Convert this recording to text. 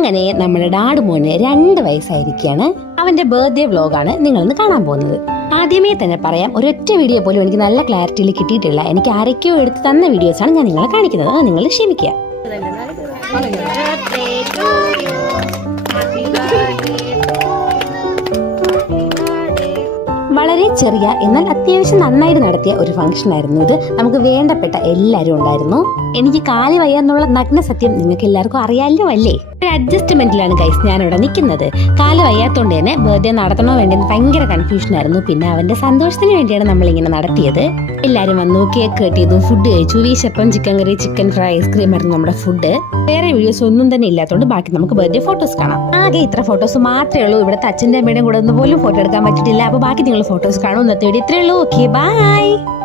അങ്ങനെ നമ്മുടെ ഡാഡ് മോന് 2 വയസ്സായിരിക്കുകയാണ്. അവന്റെ ബർത്ത്ഡേ വ്ലോഗാണ് നിങ്ങളിന്ന് കാണാൻ പോകുന്നത്. ആദ്യമേ തന്നെ പറയാം, ഒരൊറ്റ വീഡിയോ പോലും എനിക്ക് നല്ല ക്ലാരിറ്റിയിൽ കിട്ടിയിട്ടില്ല. എനിക്ക് ആരൊക്കെയോ എടുത്ത് തന്ന വീഡിയോസാണ് ഞാൻ നിങ്ങളെ കാണിക്കുന്നത്. അത് നിങ്ങൾ ക്ഷമിക്കുക. വളരെ ചെറിയ എന്നാൽ അത്യാവശ്യം നന്നായിട്ട് നടത്തിയ ഒരു ഫംഗ്ഷൻ ആയിരുന്നു ഇത്. നമുക്ക് വേണ്ടപ്പെട്ട എല്ലാവരും ഉണ്ടായിരുന്നു. എനിക്ക് കാല് വയ്യാന്നുള്ള നഗ്ന സത്യം നിങ്ങൾക്ക് എല്ലാവർക്കും അറിയാമല്ലോ അല്ലേ? ഒരു അഡ്ജസ്റ്റ്മെന്റിലാണ് ഗൈസ് ഞാനിവിടെ നിൽക്കുന്നത്. കാല് വയ്യാത്തോണ്ട് തന്നെ ബർത്ത്ഡേ നടത്തണോ വേണ്ടെന്ന് ഭയങ്കര കൺഫ്യൂഷൻ ആയിരുന്നു. പിന്നെ അവന്റെ സന്തോഷത്തിന് വേണ്ടിയാണ് നമ്മളിങ്ങനെ നടത്തിയത്. എല്ലാവരും വന്നു, കേക്ക് കട്ട് ചെയ്തു, ഫുഡ് കഴിച്ചു. വീശപ്പം, ചിക്കൻ കറി, ചിക്കൻ ഫ്രൈ, ഐസ്ക്രീം ആയിരുന്നു നമ്മുടെ ഫുഡ്. വേറെ വീഡിയോസ് ഒന്നും തന്നെ ഇല്ലാത്തതുകൊണ്ട് ബാക്കി നമുക്ക് ബർത്ത്ഡേ ഫോട്ടോസ് കാണാം. ആകെ ഇത്ര ഫോട്ടോസ് മാത്രമേ ഉള്ളൂ. ഇവിടുത്തെ അച്ഛൻ്റെ അമ്മയുടെയും കൂടെ ഒന്നും പോലും ഫോട്ടോ എടുക്കാൻ പറ്റിയിട്ടില്ല. അപ്പോൾ ബാക്കി നിങ്ങൾ ഫോട്ടോസ് കാണും. ഇന്നത്തെ വീഡിയോ ഇത്രയേ ഉള്ളൂ. Okay, by.